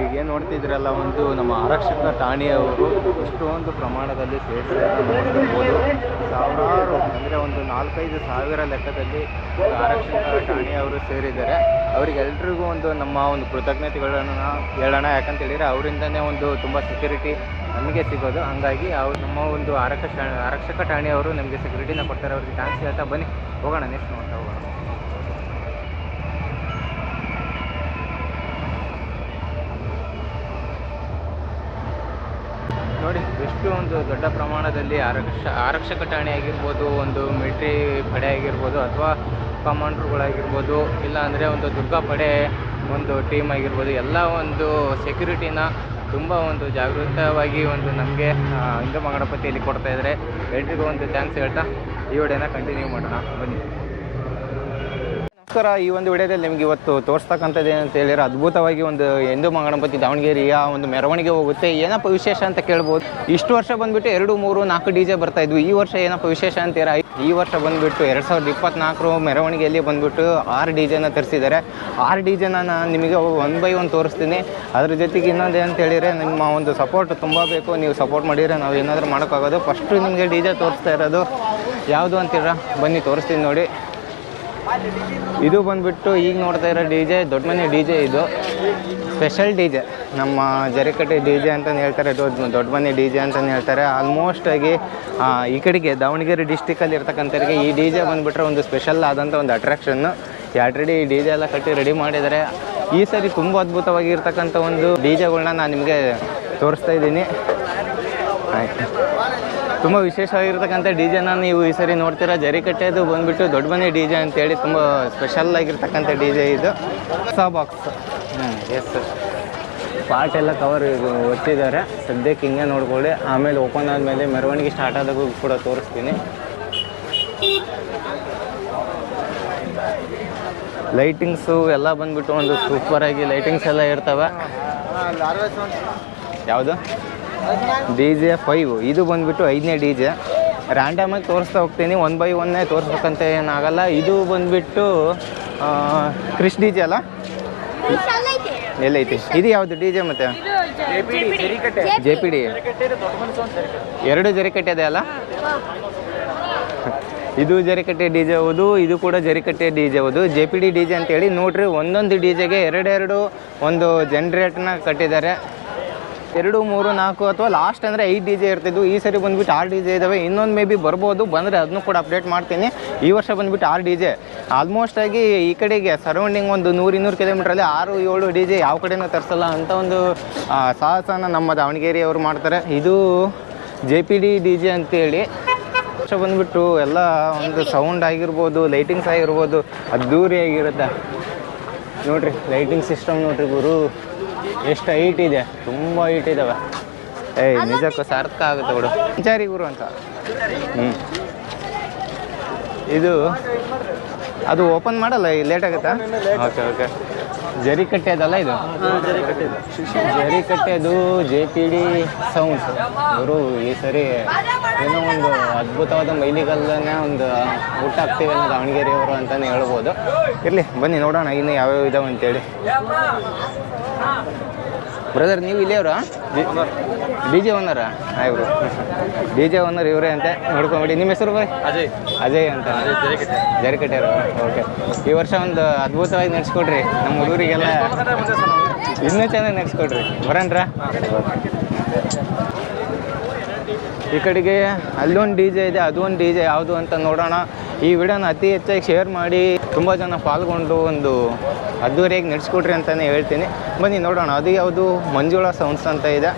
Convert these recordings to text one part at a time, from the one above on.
ಈಗ ಏನು ನೋಡ್ತಿದ್ರಲ್ಲ, ಒಂದು ನಮ್ಮ ಆರಕ್ಷಕ ಠಾಣೆಯವರು ಇಷ್ಟೊಂದು ಪ್ರಮಾಣದಲ್ಲಿ ಸೇವೆಗಳನ್ನು ನೋಡ್ತಿರ್ಬೋದು ಸಾವಿರಾರು, ಅಂದರೆ ಒಂದು ನಾಲ್ಕೈದು ಸಾವಿರ ಲೆಕ್ಕದಲ್ಲಿ ಆರಕ್ಷಕ ಠಾಣೆಯವರು ಸೇರಿದ್ದಾರೆ. ಅವರಿಗೆಲ್ರಿಗೂ ಒಂದು ನಮ್ಮ ಒಂದು ಕೃತಜ್ಞತೆಗಳನ್ನು ಹೇಳೋಣ. ಯಾಕಂತೇಳಿದರೆ, ಅವರಿಂದನೇ ಒಂದು ತುಂಬ ಸೆಕ್ಯೂರಿಟಿ ನಮಗೆ ಸಿಗೋದು. ಹಾಗಾಗಿ ಅವ್ರು ನಮ್ಮ ಒಂದು ಆರಕ್ಷಕ ಆರಕ್ಷಕ ಠಾಣೆಯವರು ನಮಗೆ ಸೆಕ್ಯೂರಿಟಿನ ಕೊಡ್ತಾರೆ. ಅವ್ರಿಗೆ ಥ್ಯಾಂಕ್ಸ್ ಹೇಳ್ತಾ ಬನ್ನಿ. ಹೋಗೋಣ ನೆಕ್ಸ್ಟ್ ನೋಡ್ತಾ ಹೋಗೋಣ. ನೋಡಿ, ಎಷ್ಟು ಒಂದು ದೊಡ್ಡ ಪ್ರಮಾಣದಲ್ಲಿ ಆರಕ್ಷ, ಆರಕ್ಷಕ ಠಾಣೆ ಆಗಿರ್ಬೋದು, ಒಂದು ಮಿಲಿಟ್ರಿ ಪಡೆ ಆಗಿರ್ಬೋದು, ಅಥವಾ ಕಮಾಂಡ್ರುಗಳಾಗಿರ್ಬೋದು, ಇಲ್ಲ ಅಂದರೆ ಒಂದು ದುರ್ಗಾ ಪಡೆ ಒಂದು ಟೀಮ್ ಆಗಿರ್ಬೋದು, ಎಲ್ಲ ಒಂದು ಸೆಕ್ಯೂರಿಟಿನ ತುಂಬ ಒಂದು ಜಾಗೃತವಾಗಿ ಒಂದು ನಮಗೆ ಹಿಂದೂ ಕೊಡ್ತಾ ಇದ್ದಾರೆ. ಎಲ್ರಿಗೂ ಒಂದು ಥ್ಯಾಂಕ್ಸ್ ಹೇಳ್ತಾ, ಈ ವಿಡಿಯೋನ ಕಂಟಿನ್ಯೂ ಮಾಡೋಣ. ಬನ್ನಿ. ನಮಸ್ಕಾರ ಈ ಒಂದು ವಿಡಿಯೋದಲ್ಲಿ ನಿಮಗೆ ಇವತ್ತು ತೋರಿಸ್ತಕ್ಕಂಥದ್ದು ಏನಂತ ಹೇಳಿದ್ರೆ ಅದ್ಭುತವಾಗಿ ಒಂದು ಹಿಂದೂ ಮಂಗಣಪತಿ ದಾವಣಗೆರೆಯ ಒಂದು ಮೆರವಣಿಗೆ ಹೋಗುತ್ತೆ. ಏನಪ್ಪ ವಿಶೇಷ ಅಂತ ಕೇಳ್ಬೋದು. ಇಷ್ಟು ವರ್ಷ ಬಂದ್ಬಿಟ್ಟು ಎರಡು, ಮೂರು, ನಾಲ್ಕು ಡಿ ಜೆ ಬರ್ತಾ ಇದ್ವು. ಈ ವರ್ಷ ಏನಪ್ಪ ವಿಶೇಷ ಅಂತೀರ ಈ ವರ್ಷ ಬಂದ್ಬಿಟ್ಟು ಎರಡು ಸಾವಿರದ ಇಪ್ಪತ್ನಾಲ್ಕರ ಮೆರವಣಿಗೆಯಲ್ಲಿ ಬಂದ್ಬಿಟ್ಟು ಆರು ಡಿ ಜೆನ ತರಿಸಿದ್ದಾರೆ. ಆರು ಡಿ ಜೆನ ನಾನು ನಿಮಗೆ ಒನ್ ಬೈ ಒನ್ ತೋರಿಸ್ತೀನಿ. ಅದ್ರ ಜೊತೆಗೆ ಇನ್ನೊಂದು ಅಂತ ಹೇಳಿದರೆ ನಿಮ್ಮ ಒಂದು ಸಪೋರ್ಟ್ ತುಂಬ ಬೇಕು. ನೀವು ಸಪೋರ್ಟ್ ಮಾಡಿದರೆ ನಾವು ಏನಾದರೂ ಮಾಡೋಕ್ಕಾಗೋದು. ಫಸ್ಟು ನಿಮಗೆ ಡಿ ಜೆ ತೋರಿಸ್ತಾ ಇರೋದು ಯಾವುದು ಅಂತೀರ ಬನ್ನಿ ತೋರಿಸ್ತೀನಿ ನೋಡಿ. ಇದು ಬಂದ್ಬಿಟ್ಟು ಈಗ ನೋಡ್ತಾ ಇರೋ ಡಿ ಜೆ, ದೊಡ್ಡ ಮನೆ ಡಿ ಜೆ ಇದು. Special D J. ನಮ್ಮ ಜರಿಕಟ್ಟೆ ಡಿ ಜೆ ಅಂತಲೇ ಹೇಳ್ತಾರೆ ದೊಡ್ಡ ದೊಡ್ಡ ಮನೆ ಡಿ ಜೆ ಅಂತಲೇ ಹೇಳ್ತಾರೆ. ಆಲ್ಮೋಸ್ಟ್ ಆಗಿ ಈ ಕಡೆಗೆ ದಾವಣಗೆರೆ ಡಿಸ್ಟಿಕಲ್ಲಿ ಇರ್ತಕ್ಕಂಥವ್ರಿಗೆ ಈ ಡಿ ಜೆ ಬಂದುಬಿಟ್ರೆ ಒಂದು ಸ್ಪೆಷಲ್ ಆದಂಥ ಒಂದು ಅಟ್ರಾಕ್ಷನ್ನು ಆಲ್ರೆಡಿ ಡಿ ಜೆ ಎಲ್ಲ ಕಟ್ಟಿ ರೆಡಿ ಮಾಡಿದ್ದಾರೆ. ಈ ಸರಿ ತುಂಬ ಅದ್ಭುತವಾಗಿರ್ತಕ್ಕಂಥ ಒಂದು ಡಿ ಜೆಗಳನ್ನ ನಾನು ನಿಮಗೆ ತೋರಿಸ್ತಾ ಇದ್ದೀನಿ. ಆಯ್ತು. ತುಂಬ ವಿಶೇಷವಾಗಿರ್ತಕ್ಕಂಥ ಡಿ ಜೆನ ನೀವು ಈ ಸರಿ ನೋಡ್ತೀರಾ. ಜರಿಕಟ್ಟೆದು ಬಂದುಬಿಟ್ಟು ದೊಡ್ಡ ಮನೆ ಡಿ ಜೆ ಅಂತೇಳಿ ತುಂಬ ಸ್ಪೆಷಲ್ ಆಗಿರ್ತಕ್ಕಂಥ ಡಿ ಜೆ ಇದು. ಹೊಸ ಬಾಕ್ಸ್ ಹ್ಞೂ ಎಸ್ ಪಾರ್ಟ್ ಎಲ್ಲ ಕವರ್ ಒತ್ತಿದ್ದಾರೆ. ಸದ್ಯಕ್ಕೆ ಹಿಂಗೆ ನೋಡ್ಕೊಳ್ಳಿ. ಆಮೇಲೆ ಓಪನ್ ಆದಮೇಲೆ ಮೆರವಣಿಗೆ ಸ್ಟಾರ್ಟ್ ಆದಾಗೂ ಕೂಡ ತೋರಿಸ್ತೀನಿ. ಲೈಟಿಂಗ್ಸು ಎಲ್ಲ ಬಂದ್ಬಿಟ್ಟು ಒಂದು ಸೂಪರಾಗಿ ಲೈಟಿಂಗ್ಸ್ ಎಲ್ಲ ಇರ್ತವೆ. ಯಾವುದು? D J five. ಇದು ಬಂದ್ಬಿಟ್ಟು ಐದನೇ ಡಿ ಜೆ. ರ್ಯಾಂಡಮಾಗಿ ತೋರಿಸ್ತಾ ಹೋಗ್ತೀನಿ. ಒನ್ ಬೈ ಒನ್ನೇ ತೋರಿಸ್ಬೇಕಂತ ಏನಾಗಲ್ಲ. ಇದು ಬಂದ್ಬಿಟ್ಟು ಕ್ರಿಶ್ ಡಿ ಜೆ ಅಲ್ಲ? ಎಲ್ಲೈತಿ. ಇದು ಯಾವುದು ಡಿ ಜೆ ಮತ್ತೆ? J P D. ಎರಡು ಜರಿಕಟ್ಟೆ ಇದೆ ಅಲ್ಲ? ಇದು ಜರಿಕಟ್ಟೆ ಡಿ ಜೆ ಹೌದು, ಇದು ಕೂಡ ಜರಿಕಟ್ಟೆ ಡಿ ಜೆ ಹೌದು. J P D D J ಅಂತೇಳಿ ನೋಡ್ರಿ, ಒಂದೊಂದು ಡಿ ಜೆಗೆ ಎರಡೆರಡು ಒಂದು ಜನ್ರೇಟ್ನ ಕಟ್ಟಿದ್ದಾರೆ. ಎರಡು ಮೂರು ನಾಲ್ಕು ಅಥವಾ ಲಾಸ್ಟ್ ಅಂದರೆ ಐದು ಡಿ ಜೆ ಇರ್ತಿದ್ವು. ಈ ಸರಿ ಬಂದ್ಬಿಟ್ಟು ಆರು ಡಿ ಜೆ ಇದ್ದಾವೆ ಇನ್ನೊಂದು ಮೇ ಬಿ ಬರ್ಬೋದು. ಬಂದರೆ ಅದನ್ನು ಕೂಡ ಅಪ್ಡೇಟ್ ಮಾಡ್ತೀನಿ. ಈ ವರ್ಷ ಬಂದ್ಬಿಟ್ಟು ಆರು ಡಿ ಜೆ ಆಲ್ಮೋಸ್ಟ್ ಆಗಿ ಈ ಕಡೆಗೆ ಸರೌಂಡಿಂಗ್ ಒಂದು ನೂರು ಇನ್ನೂರು ಕಿಲೋಮೀಟ್ರಲ್ಲಿ ಆರು ಏಳು ಡಿ ಜೆ ಯಾವ ಕಡೆನೂ ತರಿಸಲ್ಲ ಅಂತ ಒಂದು ಸಾಹಸನ ನಮ್ಮ ದಾವಣಗೆರೆಯವರು ಮಾಡ್ತಾರೆ. ಇದು J P D D J ಅಂತೇಳಿ. ವರ್ಷ ಬಂದುಬಿಟ್ಟು ಎಲ್ಲ ಒಂದು ಸೌಂಡ್ ಆಗಿರ್ಬೋದು ಲೈಟಿಂಗ್ಸ್ ಆಗಿರ್ಬೋದು ಅದ್ದೂರಿಯಾಗಿರುತ್ತೆ ನೋಡ್ರಿ ಲೈಟಿಂಗ್ ಸಿಸ್ಟಮ್ ನೋಡ್ರಿ ಗುರು. ಎಷ್ಟು ಹೈಟ್ ಇದೆ. ತುಂಬ ಹೈಟ್ ಇದಾವೆ. ಏಯ್ ನಿಜಕ್ಕೂ ಸಾರ್ಥಕ ಆಗುತ್ತೆ ಬಿಡು. ಸಂಚಾರಿ ಗುರು ಅಂತ. ಹ್ಞೂ ಇದು ಅದು ಓಪನ್ ಮಾಡಲ್ಲ ಲೇಟ್ ಆಗುತ್ತಾ? ಓಕೆ ಓಕೆ ಜರಿ ಕಟ್ಟೆದಲ್ಲ ಇದು? ಜರಿ ಕಟ್ಟೆದು. ಜೆ ಪಿ ಡಿ ಸೌಂಡ್ಸ್ ಅವರು ಈ ಸರಿ ಏನೋ ಒಂದು ಅದ್ಭುತವಾದ ಮೈಲಿಗಲ್ಲನ್ನ ಒಂದು ಊಟ ಆಗ್ತೀವಿ ಅನ್ನೋ ದಾವಣಗೆರೆಯವರು ಅಂತಲೇ ಹೇಳ್ಬೋದು. ಇರಲಿ ಬನ್ನಿ ನೋಡೋಣ ಇನ್ನು ಯಾವ್ಯಾವ ಇದಾವೆ ಅಂತೇಳಿ ಬ್ರದರ್ ನೀವು ಇಲ್ಲಿಯವ್ರಾ ಡಿ ಜೆ ಓನರ ಇವರು. ಡಿ ಜೆ ಓನರ್ ಇವರೇ ಅಂತೆ ನೋಡ್ಕೊಂಬಿಡಿ. ನಿಮ್ಮ ಹೆಸರು ಬರೀ ಅಜಯ್. ಅಜಯ್ ಅಂತ. ಜರಿಕಟ್ಟೆ. ಓಕೆ ಈ ವರ್ಷ ಒಂದು ಅದ್ಭುತವಾಗಿ ನಡೆಸ್ಕೊಡ್ರಿ ನಮ್ಮ ಹುಡುಗರಿಗೆಲ್ಲ ಇನ್ನೂ ಚೆನ್ನಾಗಿ ನಡೆಸ್ಕೊಡ್ರಿ ಬರೋಣ್ರಾ ಈ ಕಡೆಗೆ ಅಲ್ಲೊಂದು ಡಿ ಜೆ ಇದೆ ಅದೊಂದು ಡಿ ಜೆ ಯಾವುದು ಅಂತ ನೋಡೋಣ. ಈ ವಿಡಿಯೋನ ಅತಿ ಹೆಚ್ಚಾಗಿ ಶೇರ್ ಮಾಡಿ ತುಂಬ ಜನ ಪಾಲ್ಗೊಂಡು ಒಂದು ಅದ್ದೂರಿಯಾಗಿ ನಡೆಸ್ಕೊಡ್ರಿ ಅಂತಲೇ ಹೇಳ್ತೀನಿ. ಬನ್ನಿ ನೋಡೋಣ, ಅದು ಯಾವುದು? ಮಂಜುಳಾ ಸೌಂಡ್ಸ್ ಅಂತ ಇದೆ.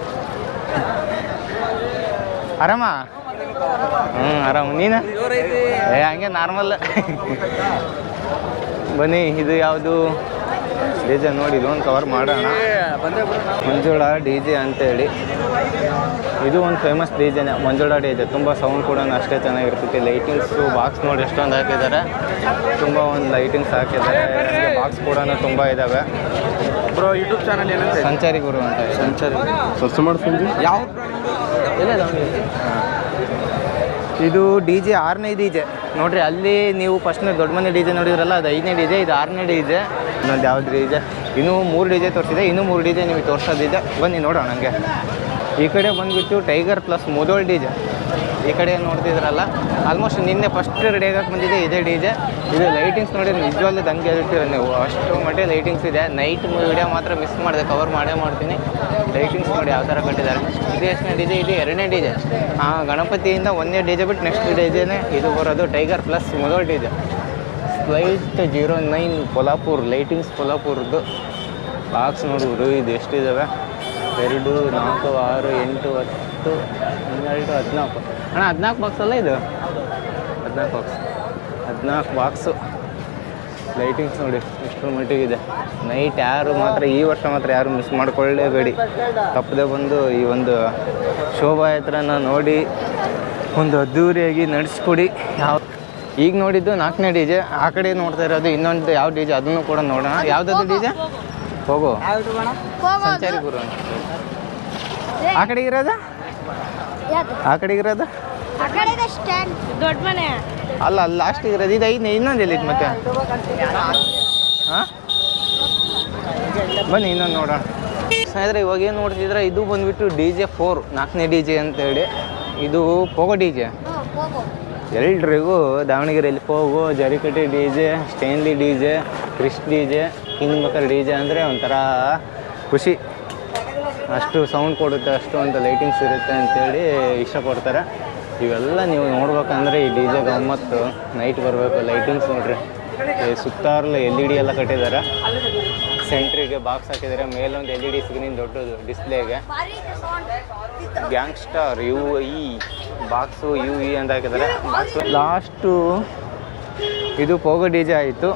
ಆರಾಮ? ಹ್ಞೂ ಆರಾಮ. ನೀನು? ಏ, ಹಂಗೆ ನಾರ್ಮಲ್ ಬನ್ನಿ, ಇದು ಯಾವುದು? ಡಿ ಜೆ ನೋಡಿ, ಇದೊಂದು ಕವರ್ ಮಾಡೋಣ. ಮಂಜುಳಾ ಡಿ ಜೆ ಅಂತೇಳಿ. ಇದು ಒಂದು ಫೇಮಸ್ ಡಿ ಮಂಜುಳಾಡಿ ಮಂಜುಳಾ ಡಿ ಜೆ ತುಂಬ ಸೌಂಡ್ ಕೂಡ ಅಷ್ಟೇ ಚೆನ್ನಾಗಿರ್ತೈತಿ. ಲೈಟಿಂಗ್ಸು ಬಾಕ್ಸ್ ನೋಡಿ ಎಷ್ಟೊಂದು ಹಾಕಿದ್ದಾರೆ. ತುಂಬ ಒಂದು ಲೈಟಿಂಗ್ಸ್ ಹಾಕಿದ್ದಾರೆ. ಬಾಕ್ಸ್ ಕೂಡ ತುಂಬ ಇದ್ದಾವೆ ಬ್ರೋ ಯೂಟ್ಯೂಬ್ ಚಾನಲ್ ಏನಂತ ಸಂಚಾರಿ ಗುರು ಅಂತ ಇದೆ. ಸಂಚಾರಿ. ಸ್ವಚ್ಛ ಮಾಡ್ತೀನಿ ಯಾವ ಇದು ಡಿ ಜೆ ಆರನೇ ಡಿ ಜೆ ನೋಡ್ರಿ ಅಲ್ಲಿ ನೀವು ಫಸ್ಟ್ನೇ ದೊಡ್ಡ ಮನೆ ಡಿ ಜೆ ನೋಡಿದ್ರಲ್ಲ ಅದು ಐದನೇ ಡಿ ಜೆ ಇದು ಆರನೇ ಡಿ ಜೆ ಇನ್ನೊಂದು ಯಾವ್ದು ಡಿ ಜೆ ಇನ್ನೂ ಮೂರು ಡಿ ಜೆ ತೋರಿಸಿದೆ ಇನ್ನೂ ಮೂರು ಡಿ ಜೆ ನಿಮಗೆ ತೋರಿಸೋದಿದೆ. ಬನ್ನಿ ನೋಡೋಣ ನನಗೆ ಈ ಕಡೆ ಬಂದುಬಿಟ್ಟು ಟೈಗರ್ ಪ್ಲಸ್ ಮೊದಲ್ ಡಿ ಜೆ. ಈ ಕಡೆ ನೋಡ್ತಿದ್ರಲ್ಲ ಆಲ್ಮೋಸ್ಟ್ ನಿನ್ನೆ ಫಸ್ಟ್ ರೆಡಿ ಆಗಕ್ಕೆ ಬಂದಿದೆ ಇದೇ ಡಿ ಜೆ. ಇದು ಲೈಟಿಂಗ್ಸ್ ನೋಡಿ ನಿಜವಾಗ್ಲೂ ದಂಗೆ ಹೇಳ್ತೀರ ನೀವು ಅಷ್ಟು ಮಟ್ಟಿಗೆ ಲೈಟಿಂಗ್ಸ್ ಇದೆ. ನೈಟ್ ವಿಡಿಯೋ ಮಾತ್ರ ಮಿಸ್ ಮಾಡಿದೆ ಕವರ್ ಮಾಡೇ ಮಾಡ್ತೀನಿ. ಲೈಟಿಂಗ್ಸ್ ನೋಡಿ ಯಾವ ಥರ ಕಟ್ಟಿದ್ದಾರೆ. ಇದು ಎಷ್ಟನೇ ಡಿ ಜೆ? ಇದು ಎರಡನೇ ಡಿ ಜೆ. ಗಣಪತಿಯಿಂದ ಒಂದನೇ ಡಿ ಜೆ ಬಿಟ್ಟು ನೆಕ್ಸ್ಟ್ ಡಿ ಜೆನೇ ಇದು ಬರೋದು ಟೈಗರ್ ಪ್ಲಸ್ ಮೊದಲ್ D J. Slight zero nine Kolhapur lightings ಕೊಲ್ಹಾಪುರದ್ದು box ನೋಡಿದ್ರು ಇದು ಎಷ್ಟಿದ್ದಾವೆ ಎರಡು, ನಾಲ್ಕು, ಆರು, ಎಂಟು, ಹತ್ತು, ಹನ್ನೆರಡು, ಹದಿನಾಲ್ಕು. ಅಣ್ಣ, ಹದಿನಾಲ್ಕು ಬಾಕ್ಸ್ ಅಲ್ಲ ಇದು? ಹದಿನಾಲ್ಕು ಬಾಕ್ಸ್ ಹದಿನಾಲ್ಕು ಬಾಕ್ಸು ಲೈಟಿಂಗ್ಸ್ ನೋಡಿ, ಎಷ್ಟರ ಮಟ್ಟಿಗಿದೆ ನೈಟ್ ಯಾರು ಮಾತ್ರ, ಈ ವರ್ಷ ಮಾತ್ರ ಯಾರು ಮಿಸ್ ಮಾಡ್ಕೊಳ್ಳೇಬೇಡಿ. ತಪ್ಪದೆ ಬಂದು ಈ ಒಂದು ಶೋಭಾಯಾತ್ರನ ನೋಡಿ ಒಂದು ಅದ್ದೂರಿಯಾಗಿ ನಡೆಸ್ಕೊಡಿ. ಯಾವ ಈಗ ನೋಡಿದ್ದು ನಾಲ್ಕನೇ ಡಿ ಜೆ, ಆ ಕಡೆ ನೋಡ್ತಾ ಇರೋದು ಇನ್ನೊಂದು ಯಾವ ಡಿ ಜೆ, ಅದನ್ನು ಕೂಡ ನೋಡೋಣ. ಯಾವ್ದಾದ್ರು ಡಿ ಜೆ? ಹೋಗು. ಸಂಚಾರಿ ಗುರು. ಆ ಕಡೆ ಇರೋದು? ಆ ಇರೋದು? ಕಡೆ ಸ್ಟ್ಯಾಂಡ್ ದೊಡ್ಡ ಮನೆ. ಅಲ್ಲ ಅಲ್ಲಿ ಲಾಸ್ಟಿಗೆ ಇರೋದು. ಇದು ಐದನೇ ಇನ್ನೊಂದು ಎಲ್ಲಿತ್ತು ಮತ್ತೆ? ಹಾಂ? ಬನ್ನಿ ಇನ್ನೊಂದು ನೋಡೋಣ. ಸ್ನೇಹಿತರೆ ಇವಾಗ ಏನು ನೋಡ್ತಿದ್ರೆ ಇದು ಬಂದ್ಬಿಟ್ಟು ಡಿ ಜೆ ಫೋರ್ ನಾಲ್ಕನೇ ಡಿ ಜೆ ಅಂತೇಳಿ. ಇದು ಪೋಗೋ ಡಿ ಜೆ. ಎಲ್ರಿಗೂ ದಾವಣಗೆರೆಯಲ್ಲಿ Pogo Jarikatte D J Stanley D J Krish D J king ಬೇಕಾದ್ರೆ ಡಿ ಜೆ ಅಂದರೆ ಒಂಥರ ಖುಷಿ. ಅಷ್ಟು ಸೌಂಡ್ ಕೊಡುತ್ತೆ, ಅಷ್ಟು ಒಂದು ಲೈಟಿಂಗ್ಸ್ ಇರುತ್ತೆ ಅಂತೇಳಿ ಇಷ್ಟಪಡ್ತಾರೆ. ಇವೆಲ್ಲ ನೀವು ನೋಡ್ಬೇಕಂದ್ರೆ ಈ ಡಿ ಜೆ ಗಮ್ಮತ್ತು. ನೈಟ್ ಬರಬೇಕು ಲೈಟಿಂಗ್ಸ್ ನೋಡ್ರಿ. ಸುತ್ತಾರಲ್ಲ ಸುತ್ತಾರ್ಲು ಎಲ್ ಇ ಡಿ ಎಲ್ಲ ಕಟ್ಟಿದ್ದಾರೆ. ಸೆಂಟ್ರಿಗೆ ಬಾಕ್ಸ್ ಹಾಕಿದ್ದಾರೆ. ಮೇಲೊಂದು ಎಲ್ ಇ ಡಿ ಸ್ಕ್ರೀನ್ ದೊಡ್ಡದು ಡಿಸ್ಪ್ಲೇಗೆ gangster U E box U E ಅಂತ ಹಾಕಿದ್ದಾರೆ. ಬಾಕ್ಸು ಲಾಸ್ಟು ಇದು ಪೋಗೋ ಡಿ ಜೆ ಆಯಿತು.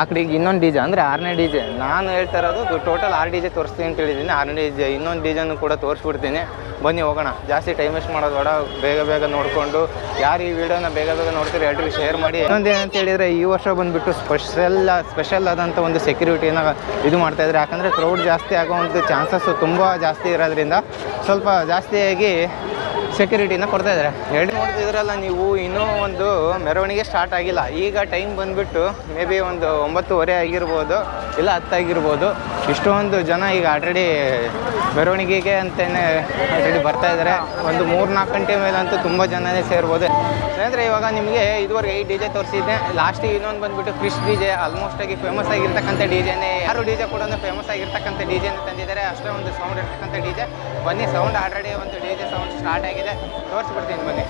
ಆ ಕಡೆ ಈಗ ಇನ್ನೊಂದು ಡಿ ಜೆ, ಅಂದರೆ ಆರನೇ ಡಿ ಜೆ. ನಾನು ಹೇಳ್ತಾ ಇರೋದು ಟೋಟಲ್ ಆರು ಡಿ ಜೆ ತೋರಿಸ್ತೀನಿ ಅಂತ ಹೇಳಿದ್ದೀನಿ. ಆರನೇ ಡಿ ಜೆ, ಇನ್ನೊಂದು ಡಿ ಕೂಡ ತೋರಿಸ್ಬಿಡ್ತೀನಿ. ಬನ್ನಿ, ಹೋಗೋಣ. ಜಾಸ್ತಿ ಟೈಮ್ ವೇಸ್ಟ್ ಮಾಡೋದು ಬೇಡ. ಬೇಗ ಬೇಗ ನೋಡಿಕೊಂಡು. ಯಾರು ಈ ವಿಡಿಯೋನ ಬೇಗ ಬೇಗ ನೋಡ್ತೀರಿ ಎಲ್ರಿಗೂ ಶೇರ್ ಮಾಡಿ. ಇನ್ನೊಂದು ಏನಂತ ಹೇಳಿದರೆ, ಈ ವರ್ಷ ಬಂದುಬಿಟ್ಟು ಸ್ಪೆಷಲ್ ಸ್ಪೆಷಲ್ ಆದಂಥ ಒಂದು ಸೆಕ್ಯೂರಿಟಿನ ಇದು ಮಾಡ್ತಾಯಿದ್ರೆ ಯಾಕಂದರೆ ಕ್ರೌಡ್ ಜಾಸ್ತಿ ಆಗೋವಂಥ ಚಾನ್ಸಸ್ಸು ತುಂಬ ಜಾಸ್ತಿ ಇರೋದ್ರಿಂದ ಸ್ವಲ್ಪ ಜಾಸ್ತಿಯಾಗಿ ಸೆಕ್ಯೂರಿಟಿನ ಕೊಡ್ತಾ ಇದ್ದಾರೆ. ಹೇಳಿ. ನೋಡ್ತಿದ್ರಲ್ಲ ನೀವು, ಇನ್ನೂ ಒಂದು ಮೆರವಣಿಗೆ ಸ್ಟಾರ್ಟ್ ಆಗಿಲ್ಲ. ಈಗ ಟೈಮ್ ಬಂದ್ಬಿಟ್ಟು ಮೇ ಬಿ ಒಂದು ಒಂಬತ್ತುವರೆ ಆಗಿರ್ಬೋದು, ಇಲ್ಲ ಹತ್ತಾಗಿರ್ಬೋದು ಇಷ್ಟೊಂದು ಜನ ಈಗ ಆಲ್ರೆಡಿ ಮೆರವಣಿಗೆಗೆ ಅಂತಲೇ ಆಲ್ರೆಡಿ ಬರ್ತಾ ಇದ್ದಾರೆ. ಒಂದು ಮೂರು ನಾಲ್ಕು ಗಂಟೆ ಮೇಲಂತೂ ತುಂಬ ಜನನೇ ಸೇರ್ಬೋದು. ಸ್ನೇಹಿತರೆ, ಇವಾಗ ನಿಮಗೆ ಇದುವರೆಗೆ ಈ ಡಿ ಜೆ ತೋರಿಸಿದ್ದೆ. ಲಾಸ್ಟಿಗೆ ಇನ್ನೊಂದು ಬಂದುಬಿಟ್ಟು ಕ್ರಿಶ್ ಡಿ ಜೆ ಆಲ್ಮೋಸ್ಟ್ ಆಗಿ ಫೇಮಸ್ ಆಗಿರ್ತಕ್ಕಂಥ ಡಿ ಜೆನೇ ಯಾರು ಡಿ ಜೆ ಕೂಡ ಫೇಮಸ್ ಆಗಿರ್ತಕ್ಕಂಥ ಡಿ ಜೆನ ತಂದಿದ್ದಾರೆ. ಅಷ್ಟೇ ಒಂದು ಸೌಂಡ್ ಇರ್ತಕ್ಕಂಥ ಡಿ ಜೆ. ಬನ್ನಿ ಸೌಂಡ್ ಆಲ್ರೆಡಿ ಒಂದು ಡಿ ಜೆ ಸೌಂಡ್ ಸ್ಟಾರ್ಟ್ ಆಗಿದೆ. ತೋರಿಸ್ಬಿಡ್ತೀನಿ ಬನ್ನಿ.